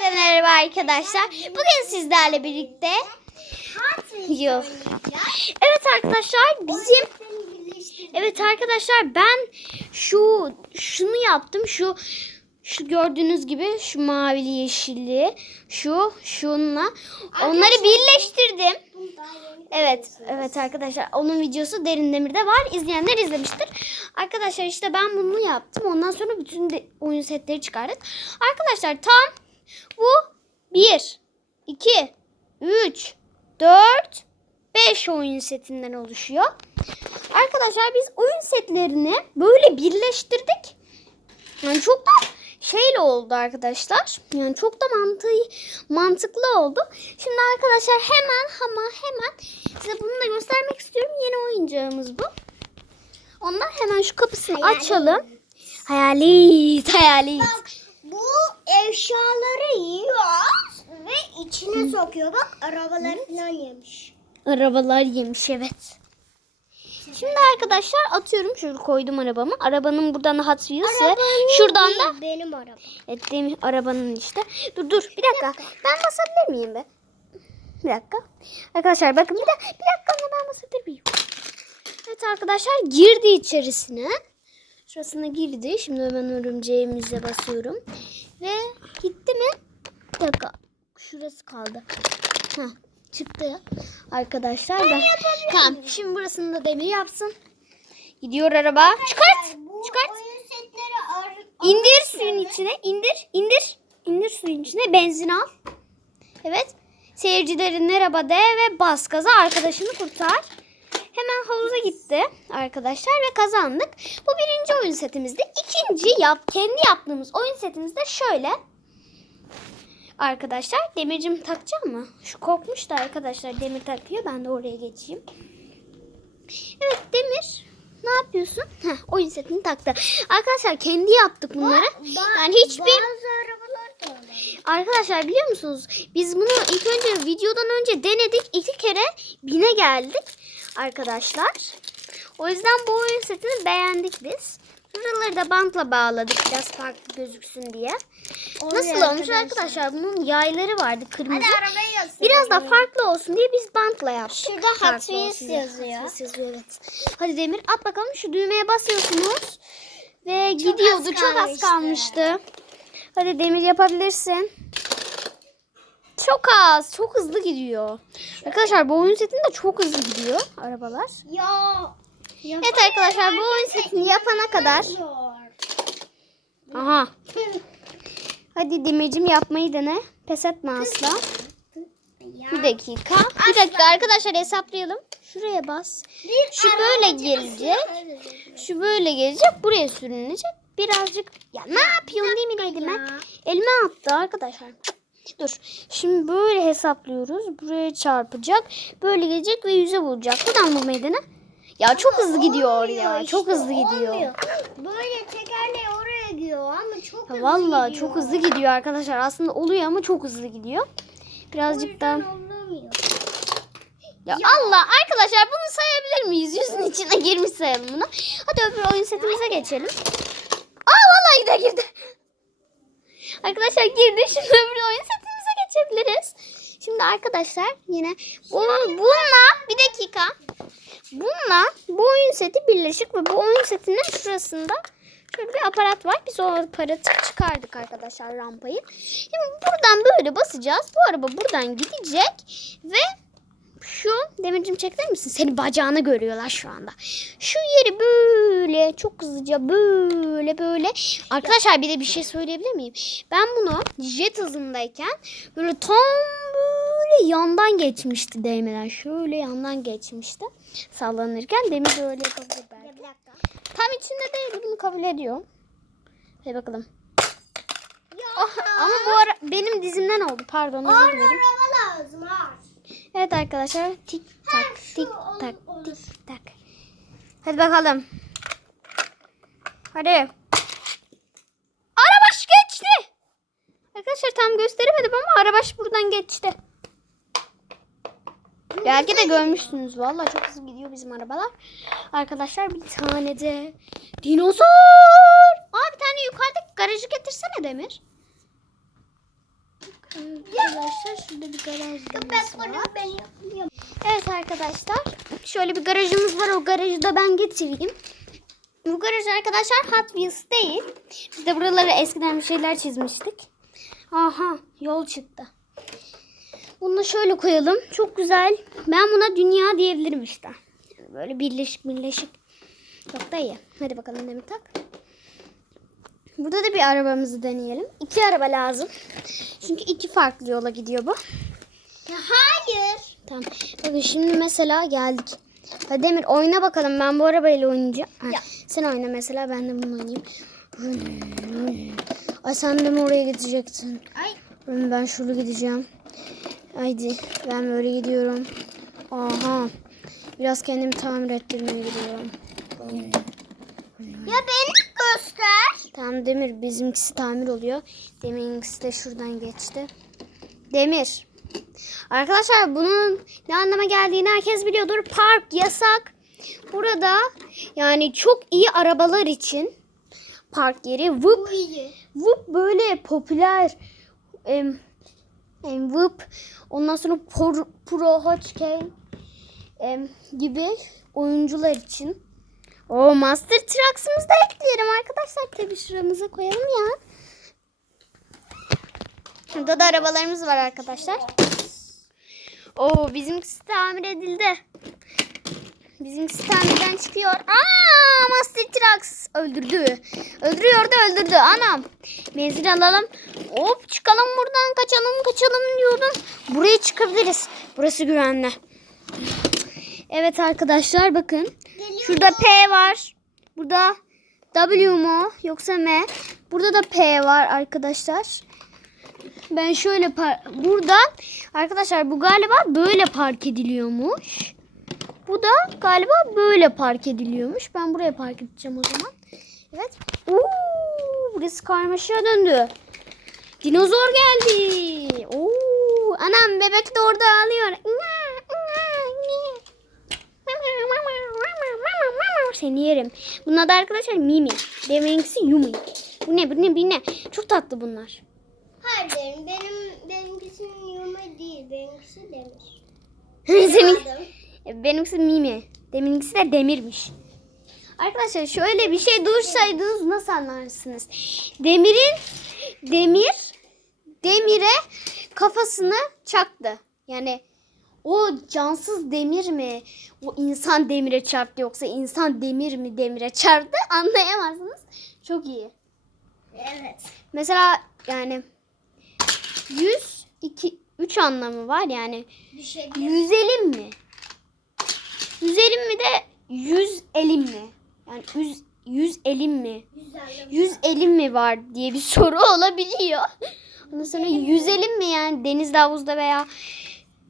Hepinize merhaba arkadaşlar. Bugün sizlerle birlikte Yok. Evet arkadaşlar bizim Evet arkadaşlar ben şu şunu yaptım. Şu şu gördüğünüz gibi şu mavili yeşilli şu şunla onları birleştirdim. Evet, evet arkadaşlar. Onun videosu Derin Demir'de var. İzleyenler izlemiştir. Arkadaşlar işte ben bunu yaptım. Ondan sonra bütün de oyun setleri çıkardık. Arkadaşlar tam bu 1, 2, 3, 4, 5 oyun setinden oluşuyor. Arkadaşlar biz oyun setlerini böyle birleştirdik. Yani çok da şeyle oldu arkadaşlar. Yani çok da mantığı, mantıklı oldu. Şimdi arkadaşlar hemen ama hemen size bunu da göstermek istiyorum. Yeni oyuncağımız bu. Ondan hemen şu kapısını Hayalet. açalım. Hayalet, hayalet. Bu eşyaları yiyoruz ve içine sokuyor. Bak arabaları falan yemiş. Arabalar yemiş evet. Şimdi arkadaşlar atıyorum şöyle koydum arabamı. Arabanın buradan da Hot Wheels ve şuradan da benim arabam. Evet mi? Arabanın işte. Dur dur bir dakika. Ben basabilir miyim be? Bir dakika. Arkadaşlar bakın bir, dakika, bir dakika ben basabilir miyim? Evet arkadaşlar girdi içerisine. Şurasına girdi. Şimdi hemen örümceğimize basıyorum. Ve gitti mi? Bir dakika. Şurası kaldı. Heh, çıktı. Arkadaşlar ben... Tamam. Şimdi burasını da demir yapsın. Gidiyor araba. Çıkart. Bu Çıkart. ar İndir suyun içine. indir, indir. İndir suyun içine. Benzin al. Evet. Seyircilerin merhaba de ve bas gaza arkadaşını kurtar. Hemen havuza gitti arkadaşlar ve kazandık. Bu birinci oyun setimizde. İkinci yap, kendi yaptığımız oyun setimizde şöyle. Arkadaşlar demircim takacak mı? Şu kopmuş da arkadaşlar demir takıyor. Ben de oraya geçeyim. Evet Demir ne yapıyorsun? Heh, oyun setini taktı. Arkadaşlar kendi yaptık bunları. Yani hiçbir Bazı arabalar da var. Arkadaşlar biliyor musunuz? Biz bunu ilk önce videodan önce denedik. iki kere bine geldik arkadaşlar. O yüzden bu oyun setini beğendik biz. Buraları da bantla bağladık biraz farklı gözüksün diye. Nasıl Oluyor olmuş arkadaşlar? Bunun yayları vardı kırmızı. Hadi arabayı göster. Biraz da farklı olsun diye biz bantla yaptık. Şurada Hot Wheels yazıyor. Hot yazıyor evet. Hadi Demir at bakalım şu düğmeye basıyorsunuz. Ve gidiyordu. az Çok az kalmıştı. Hadi Demir yapabilirsin. Çok az. Çok hızlı gidiyor. Arkadaşlar bu oyun setinde çok hızlı gidiyor arabalar. Ya. Evet arkadaşlar bu oyun setini yapana kadar. Aha. Hadi Demircim yapmayı dene. Pes etme asla. Bir dakika. Bir dakika arkadaşlar hesaplayalım. Şuraya bas. Şu böyle gelecek. Şu böyle gelecek. Buraya sürünecek. Birazcık. Ya ne yapıyorsun değil mi dedim ben? Elime attı arkadaşlar. Dur. Şimdi böyle hesaplıyoruz. Buraya çarpacak. Böyle gelecek ve yüze vuracak. Buradan bu meydana. Ya çok hızlı gidiyor ya. Çok hızlı gidiyor. Böyle tekerleği oraya gidiyor ama çok Ya hızlı Vallahi gidiyor. çok hızlı gidiyor arkadaşlar. Aslında oluyor ama çok hızlı gidiyor. Birazcık yüzden da olmuyor. ya, Allah arkadaşlar bunu sayabilir miyiz? Yüzün içine girmiş sayalım bunu. Hadi öbür oyun setimize geçelim. Aa vallahi de girdi. Arkadaşlar girdi. Şimdi öbür oyun setimize geçebiliriz. Şimdi arkadaşlar yine bunun, bununla bir dakika. Bununla bu oyun seti birleşik ve bu oyun setinin şurasında şöyle bir aparat var. Biz o aparatı çıkardık arkadaşlar rampayı. Şimdi buradan böyle basacağız. Bu araba buradan gidecek ve şu demircim çeker misin? Seni bacağını görüyorlar şu anda. Şu yeri böyle çok hızlıca böyle böyle. Arkadaşlar bir de bir şey söyleyebilir miyim? Ben bunu jet hızındayken böyle tam böyle yandan geçmişti değmeden. Şöyle yandan geçmişti. Sallanırken demir böyle yapabilir belki. Tam içinde değil bunu kabul ediyorum. Hadi bakalım. Ya. Oh, ama bu ara benim dizimden oldu. Pardon özür dilerim. lazım ağır. Evet arkadaşlar tik tak tik tak olur. tik tak. Hadi bakalım. Hadi. Arabaş geçti. Arkadaşlar tam gösteremedim ama arabaş buradan geçti. Belki de görmüşsünüz. Vallahi çok hızlı gidiyor bizim arabalar. Arkadaşlar bir tane de dinozor. Aa bir tane yukarıdaki garajı getirsene Demir. Arkadaşlar şurada bir garajımız var. bunu ben yapıyorum. Evet arkadaşlar. Şöyle bir garajımız var. O garajı da ben getireyim. Bu garaj arkadaşlar Hot Wheels değil. Biz de buralara eskiden bir şeyler çizmiştik. Aha yol çıktı. Bunu da şöyle koyalım. Çok güzel. Ben buna dünya diyebilirim işte. Böyle birleşik birleşik. Çok da iyi. Hadi bakalım Demir tak. Burada da bir arabamızı deneyelim. İki araba lazım. Çünkü iki farklı yola gidiyor bu. Ya hayır. Tamam. Bakın şimdi mesela geldik. Hadi Demir oyna bakalım. Ben bu arabayla oynayacağım. Ha, Ya. Sen oyna mesela ben de bunu oynayayım. Ay sen de mi oraya gideceksin? Ay. Ben şuraya gideceğim. Haydi ben böyle gidiyorum. Aha. Biraz kendimi tamir ettirmeye gidiyorum. Ya beni göster. Tamam Demir bizimkisi tamir oluyor. Demir'inkisi de şuradan geçti. Demir. Arkadaşlar bunun ne anlama geldiğini herkes biliyordur. Park yasak. Burada yani çok iyi arabalar için park yeri. İyi. Whoop böyle popüler. Em, em, Whoop. Ondan sonra Pro, Pro Hotkey em, gibi oyuncular için. O Master Trucks'ımızı da ekleyelim arkadaşlar. Tabii şuramıza koyalım ya. Burada da arabalarımız var arkadaşlar. Oo bizimkisi tamir edildi. Bizimkisi tamirden çıkıyor. Aa Master Trucks öldürdü. Öldürüyordu öldürdü. Anam. Benzin alalım. Hop çıkalım buradan kaçalım kaçalım diyordum. Buraya çıkabiliriz. Burası güvenli. Evet arkadaşlar bakın. Şurada P var. Burada W mu yoksa M? Burada da P var arkadaşlar. Ben şöyle burada arkadaşlar bu galiba böyle park ediliyormuş. Bu da galiba böyle park ediliyormuş. Ben buraya park edeceğim o zaman. Evet. Oo, burası karmaşaya döndü. Dinozor geldi. Oo, anam bebek de orada ağlıyor. Seni yerim. Bunun adı arkadaşlar Mimi. Deminkisi Yumi. Bu ne bu ne bu ne? Çok tatlı bunlar. Hayır benim, benim benimkisinin yumu değil. Benimkisi demir. Senin, benimkisi Mimi. Deminkisi de demirmiş. Arkadaşlar şöyle bir şey duysaydınız nasıl anlarsınız? Demirin demir demire kafasını çaktı. Yani o cansız demir mi? O insan demire çarptı yoksa insan demir mi demire çarptı anlayamazsınız. Çok iyi. Evet. Mesela yani 100 2 3 anlamı var yani. Düşebilir. Yüzelim mi? Yüzelim mi de yüz elim mi? Yani yüz, yüz elim mi? Yüz elim mi var diye bir soru olabiliyor. Ondan sonra yüzelim mi yani denizde havuzda veya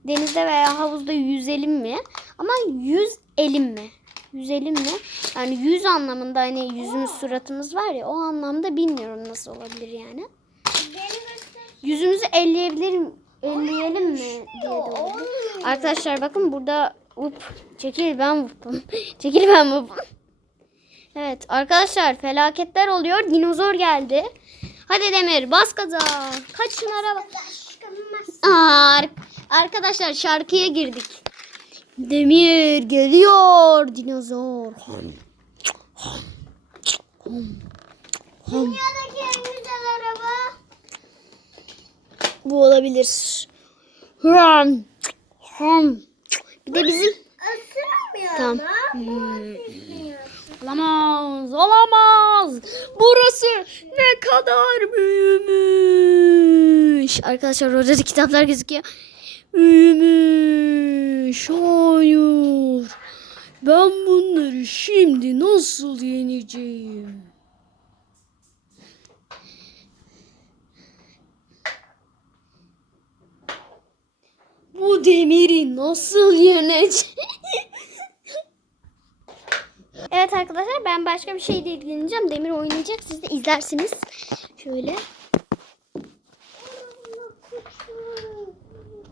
denizde veya havuzda yüzelim mi? Ama yüz elim mi? Yüzelim mi? Yani yüz anlamında hani yüzümüz suratımız var ya o anlamda bilmiyorum nasıl olabilir yani. Yüzümüzü elleyebilir elleyelim mi diye de olabilir. Arkadaşlar bakın burada up çekil ben vupum. çekil ben vupum. Evet arkadaşlar felaketler oluyor. Dinozor geldi. Hadi Demir bas gaza. Kaç. Aşkım Aa, ar- arkadaşlar şarkıya girdik. Demir geliyor dinozor. Dünyadaki en güzel araba. Bu olabilir. Hım. Hım. Bir de bizim Isıramıyor Tamam. ama. Hmm. Olamaz, olamaz. Burası ne kadar büyümüş. Arkadaşlar orada da kitaplar gözüküyor. Büyümüş. Hayır. Ben bunları şimdi nasıl yeneceğim? Bu demiri nasıl yeneceğim? Evet arkadaşlar ben başka bir şeyle ilgileneceğim. Demir oynayacak. Siz de izlersiniz. Şöyle.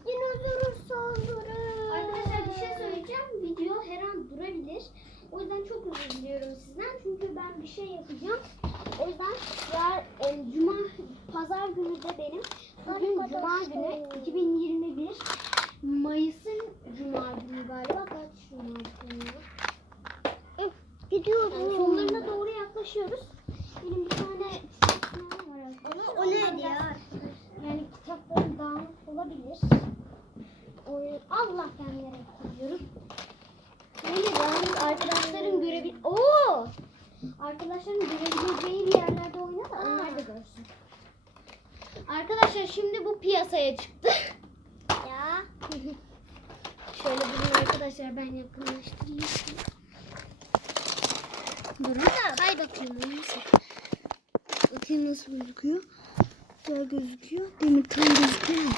Dinozor saldırı. Arkadaşlar bir şey söyleyeceğim. Video durabilir. O yüzden çok özür diliyorum sizden. Çünkü ben bir şey yapacağım. O yüzden yar, e, cuma, pazar günü de benim. Bugün cuma günü 2021 Mayıs'ın Cuma günü galiba kaç Cuma günü? Gidiyorum. Yani sonlarına doğru yaklaşıyoruz. Benim bir tane var. O neydi ya? Yani kitaplarım dağınık olabilir. Allah ben nereye koyuyorum. Böyle dağınık arkadaşların görebil... Oo! Arkadaşların görebileceği bir yerlerde oyna da onlar da görsün. Arkadaşlar şimdi bu piyasaya çıktı. Ya. Şöyle bunu arkadaşlar ben yakınlaştırayım. Durun. Hay bakayım neyse. Bakayım nasıl gözüküyor. Güzel gözüküyor. Demir tam gözüküyor. mu?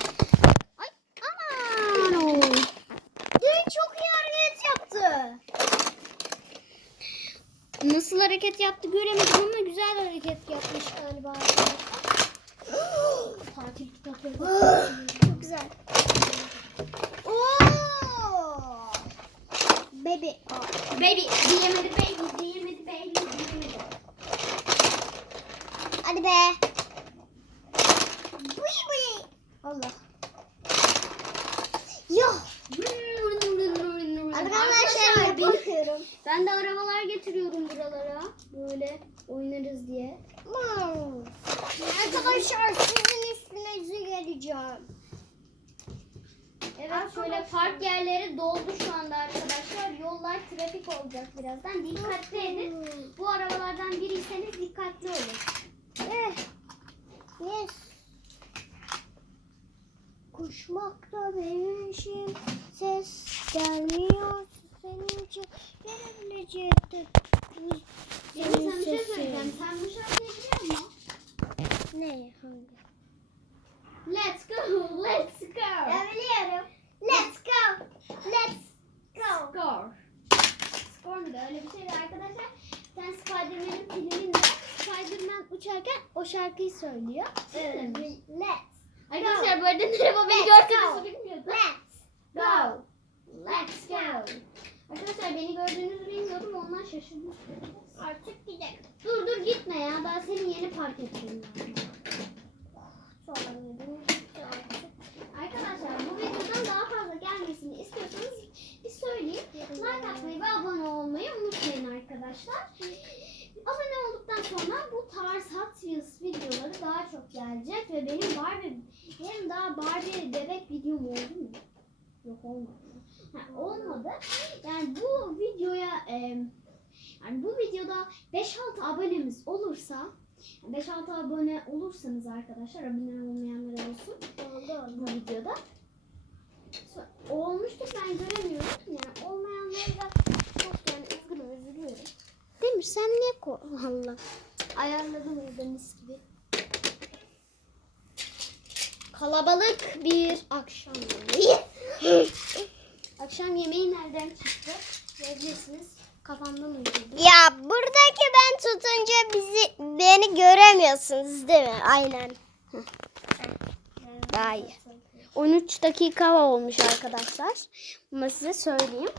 Ay aman o. Dün çok iyi hareket yaptı. Nasıl hareket yaptı göremedim ama güzel hareket yapmış galiba. Tatil kitapları. Çok güzel. Oo. Baby. Baby diyemedi baby diyemedi baby diyemedi. Hadi be. Buy buy. Allah. Yo. Arkadaşlar benim- bakıyorum. Ben de arabalar getiriyorum buralara. Böyle oynarız diye. Hmm. Arkadaşlar sizin isminizi geleceğim. Evet şöyle park yerleri doldu şu anda arkadaşlar. Olacak birazdan. Dikkatli edin. Bu arabalardan biriyseniz dikkatli olun. Eh. Yes. Kuşmakta benim işim. Ses gelmiyor senin için. Gelebilecektir. Benim sana bir şey söyleyeceğim. Sen bu şarkıyı biliyor musun? Ne? Hangi? Let's go, let's go. Ben biliyorum. Let's go. Let's go. Score. Score mu da öyle bir şeydi arkadaşlar. Sen Spider-Man'in filminde Spider-Man uçarken o şarkıyı söylüyor. Evet. Let's. Arkadaşlar bu arada merhaba beni gördüğünüzü go. bilmiyordum. Let's. Go. Let's go. Arkadaşlar beni gördüğünüzü bilmiyordum ondan şaşırdım. Artık gidelim. Dur dur gitme ya daha senin yeni park ettiğin lazım. Sonra gidelim. Arkadaşlar bu videodan daha fazla gelmesini istiyorsanız bir söyleyeyim. Like atmayı ve abone olmayı unutmayın arkadaşlar. Abone olduktan sonra bu tarz Hot Wheels videoları daha çok gelecek ve benim Barbie hem daha Barbie bebek videom oldu mu? Yok olmadı. Ha, olmadı. Yani bu videoya e, yani bu videoda 5-6 abonemiz olursa 5-6 abone olursanız arkadaşlar abone olmayanlar olsun Oldu bu videoda. Olmuştur ben göremiyorum. Yani olmayanlara da çok yani üzgünüm üzülüyorum. Mi? Sen niye ko Allah. Ayarladım mis gibi. Kalabalık bir akşam yemeği. akşam yemeği nereden çıktı? Görebilirsiniz. Kafamdan uydurdum. Ya buradaki ben tutunca bizi beni göremiyorsunuz değil mi? Aynen. Daha iyi. 13 dakika olmuş arkadaşlar. Bunu size söyleyeyim.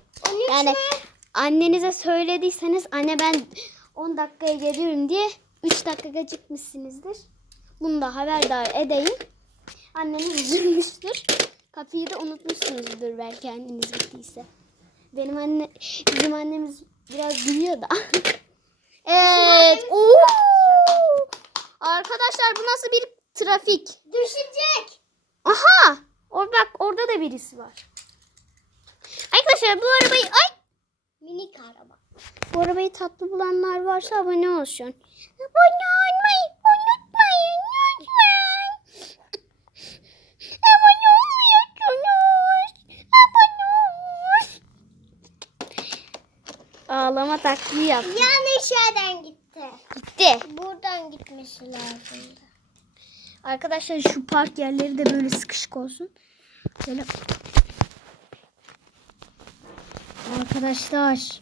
Yani annenize söylediyseniz anne ben 10 dakikaya geliyorum diye 3 dakika gecikmişsinizdir. Bunu da haberdar edeyim. Anneniz üzülmüştür. Kapıyı da unutmuşsunuzdur belki anneniz gittiyse. Benim anne, bizim annemiz biraz biliyor da. evet. Oo! Arkadaşlar bu nasıl bir trafik? Düşecek. Aha! Or bak orada da birisi var. Arkadaşlar bu arabayı ay Minik araba. bu arabayı tatlı bulanlar varsa abone olsun. Abone olmayı Ağlama taklidi yap. Yanlış yerden gitti. Gitti. Buradan gitmesi lazımdı. Arkadaşlar şu park yerleri de böyle sıkışık olsun. Böyle. Arkadaşlar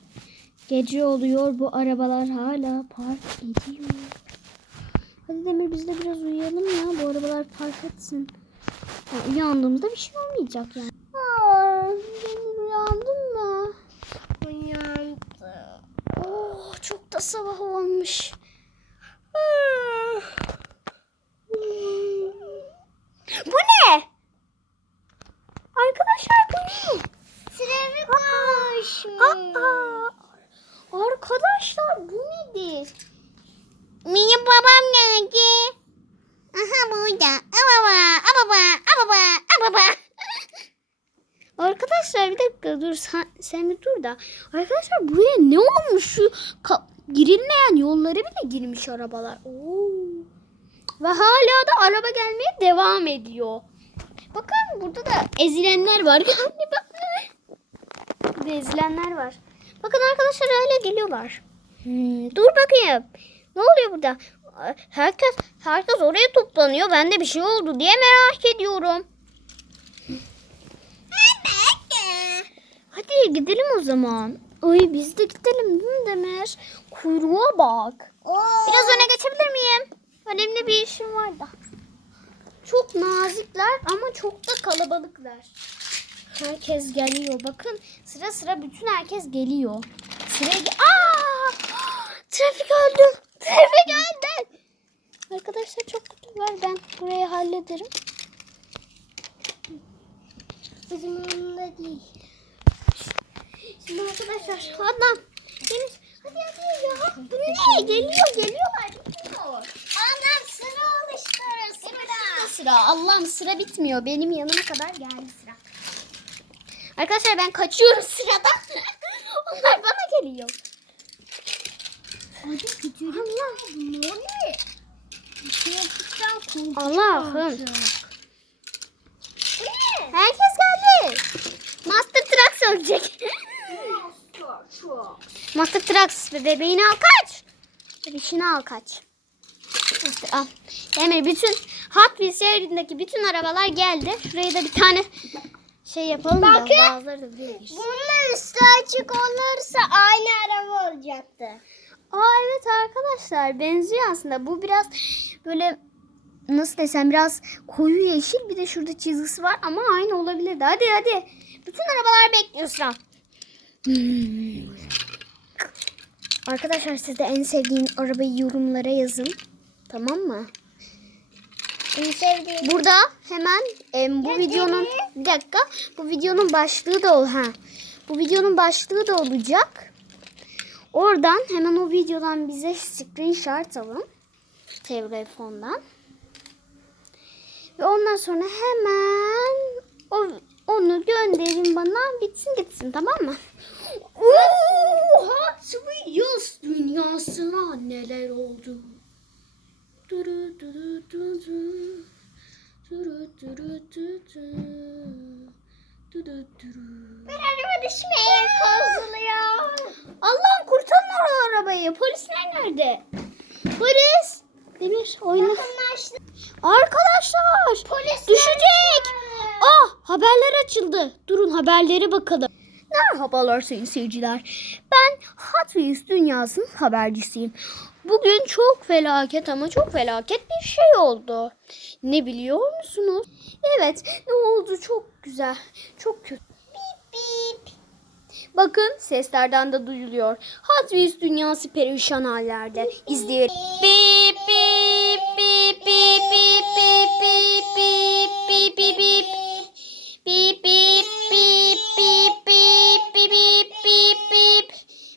gece oluyor bu arabalar hala park ediyor. Hadi Demir biz de biraz uyuyalım ya bu arabalar park etsin. Ya, uyandığımızda bir şey olmayacak yani. Aa, Demir uyandın mı? Uyandı. Oh çok da sabah olmuş. Bu ne? ne? Trafik koşmuş. Aa, arkadaşlar bu nedir? Benim babam nerede? Aha burada. Ababa, ababa, ababa, ababa. Arkadaşlar bir dakika dur sen, sen bir dur da. Arkadaşlar buraya ne olmuş şu ka- girilmeyen yollara bile girmiş arabalar. Oo. Ve hala da araba gelmeye devam ediyor. Bakın burada da ezilenler var galiba. Burada ezilenler var. Bakın arkadaşlar hala geliyorlar. Hmm, dur bakayım. Ne oluyor burada? Herkes herkes oraya toplanıyor. Ben de bir şey oldu diye merak ediyorum. Hadi gidelim o zaman. Ay biz de gidelim değil mi Demir? Kuyruğa bak. Biraz öne geçebilir miyim? Önemli bir işim var da. Çok nazikler ama çok da kalabalıklar. Herkes geliyor. Bakın sıra sıra bütün herkes geliyor. Sıraya ge- Aa! Trafik öldü. Trafik öldü. Arkadaşlar çok kötü var. Ben burayı hallederim. Bizim önünde değil. Şimdi arkadaşlar Adnan Deniz hadi hadi ya. Bu ne? Geliyor geliyorlar. Geliyor. Anam sıra oluşturun sıra. Sıra Allah'ım sıra bitmiyor. Benim yanıma kadar geldi sıra. Arkadaşlar ben kaçıyorum sıradan. Onlar bana geliyor. Hadi gidelim. Allah. Ne oluyor? Allah'ım. Herkes geldi. Master Trax ölecek. Çok. Master Trax bebeğini al kaç. Bebişini al kaç. Master al. Emre bütün Hot Wheels şehrindeki bütün arabalar geldi. Şuraya da bir tane şey yapalım da Bakın. bazıları da buraya girsin. Bunun üstü açık olursa aynı araba olacaktı. Aa evet arkadaşlar benziyor aslında. Bu biraz böyle nasıl desem biraz koyu yeşil bir de şurada çizgisi var ama aynı olabilirdi. Hadi hadi. Bütün arabalar bekliyor sıra. Hmm. Arkadaşlar siz de en sevdiğin arabayı yorumlara yazın. Tamam mı? En sevdiğim. Burada hemen em, bu videonun bir dakika bu videonun başlığı da ol ha. Bu videonun başlığı da olacak. Oradan hemen o videodan bize screenshot alın. Telefondan. Ve ondan sonra hemen o, onu gönderin bana bitsin gitsin tamam mı? Oo, Hot Wheels dünyasına neler oldu? Duru duru duru. Duru duru duru. Ben araba düşmeye kozuluyor. Allah'ım kurtarın o arabayı. Polisler nerede? Polis. Demir oyna. Arkadaşlar. Polisler Düşecek. Ah haberler açıldı. Durun haberlere bakalım. Merhabalar sayın seyirciler. Ben Hot Wheels dünyasının habercisiyim. Bugün çok felaket ama çok felaket bir şey oldu. Ne biliyor musunuz? Evet ne oldu çok güzel. Çok kötü. Bip bip. Bakın seslerden de duyuluyor. Hot Wheels dünyası perişan hallerde. İzleyelim. Bip bip bip bip bip bip bip bip bip bip bip. Bip bip bip bip bip bip bip bip bip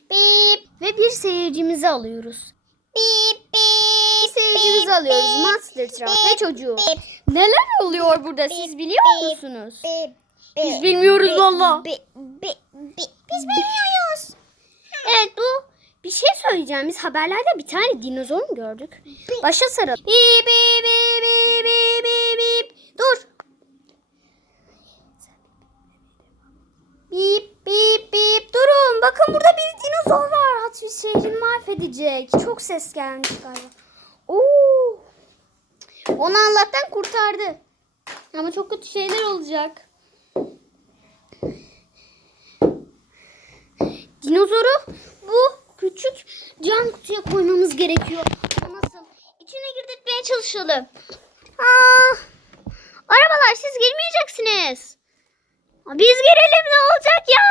bip. Ve bir seyircimizi alıyoruz. Bip bip. seyircimizi alıyoruz. Master Truck ve çocuğu. Neler oluyor burada siz biliyor musunuz? Bip. Biz bilmiyoruz valla. Biz bilmiyoruz. Evet bu bir şey söyleyeceğim. Biz haberlerde bir tane dinozor mu gördük? Başa sarıl. Bip bip bip bip bip bip bip. Dur. Bip bip bip. Durun. Bakın burada bir dinozor var. Hatü şehrini mahvedecek. Çok ses gelmiş galiba. Oo. Onu Allah'tan kurtardı. Ama çok kötü şeyler olacak. Dinozoru bu küçük cam kutuya koymamız gerekiyor. Nasıl? İçine girdirtmeye çalışalım. Aa, arabalar siz girmeyeceksiniz. Biz girelim ne olacak ya?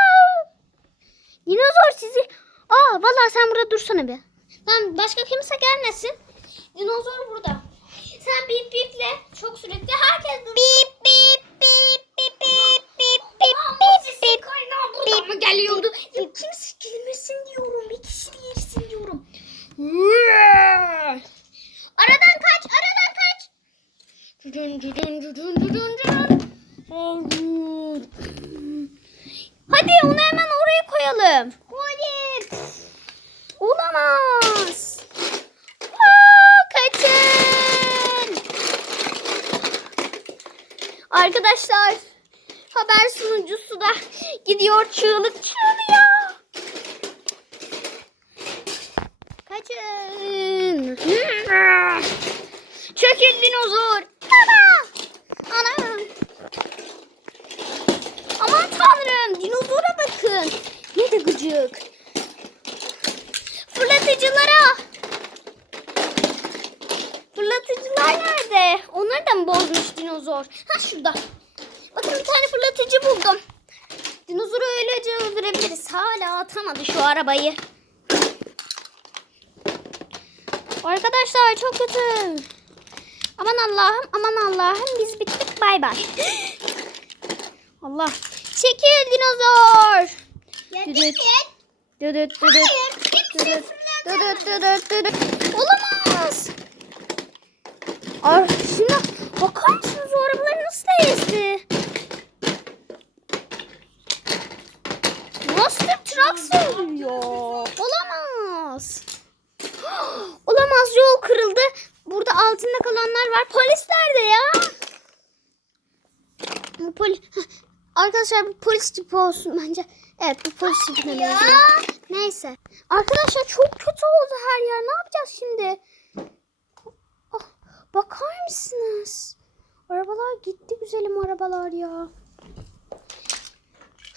Dinozor sizi... Aa vallahi sen burada dursana bir. Tamam başka kimse gelmesin. Dinozor burada. Sen bip biple çok sürekli herkes dur. Bip bip bip bip bip bip bip bip buradan mı geliyordu? Ya kimse girmesin diyorum. İkisi de girsin diyorum. Aradan kaç, aradan kaç. Cücün cücün cücün cücün cücün. Hadi onu hemen oraya koyalım. Hayır. Olamaz. Kaçın. Arkadaşlar haber sunucusu da gidiyor çığlık çığlıyor. Kaçın. Çökün dinozor. Baba. Anam. Aman tanrım dinozora bakın. Ne de gıcık. Fırlatıcılara. Fırlatıcılar nerede? Onları da mı bozmuş dinozor? Ha şurada. Bakın bir tane fırlatıcı buldum. Dinozoru öylece öldürebiliriz. Hala atamadı şu arabayı. Arkadaşlar çok kötü. Aman Allah'ım aman Allah'ım biz bittik bay bay. Allah. Çekil dinozor. Düdüt. Düdüt düdüt. Hayır. Düdüt düdüt düdüt. Olamaz. Ay şimdi bakar mısınız o arabaları nasıl da söylüyor. Olamaz. Olamaz yol kırıldı. Burada altında kalanlar var. Polis nerede ya? Bu poli... Heh, Arkadaşlar bu polis tipi olsun bence. Evet bu polis tipine benziyor. Neyse. Arkadaşlar çok kötü oldu her yer. Ne yapacağız şimdi? Ah, bakar mısınız? Arabalar gitti güzelim arabalar ya.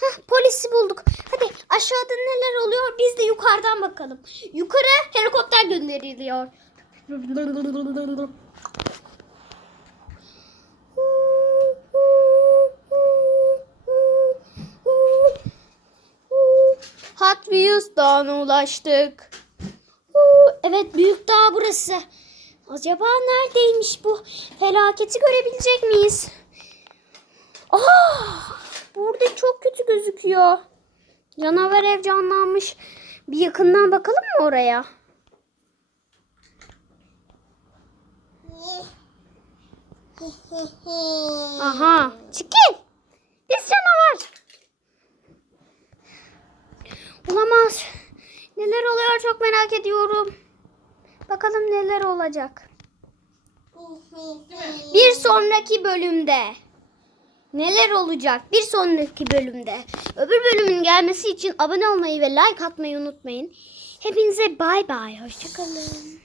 Heh, polisi bulduk. Hadi aşağıda neler oluyor biz de yukarıdan bakalım. Yukarı helikopter gönderiliyor. Hot Wheels'dan ulaştık. Evet büyük dağ burası. Acaba neredeymiş bu? Felaketi görebilecek miyiz? Ah, burada çok kötü gözüküyor. Canavar ev canlanmış. Bir yakından bakalım mı oraya? Aha. Çekil. Pis canavar. Olamaz. Neler oluyor çok merak ediyorum. Bakalım neler olacak. Bir sonraki bölümde. Neler olacak bir sonraki bölümde. Öbür bölümün gelmesi için abone olmayı ve like atmayı unutmayın. Hepinize bay bay. Hoşçakalın.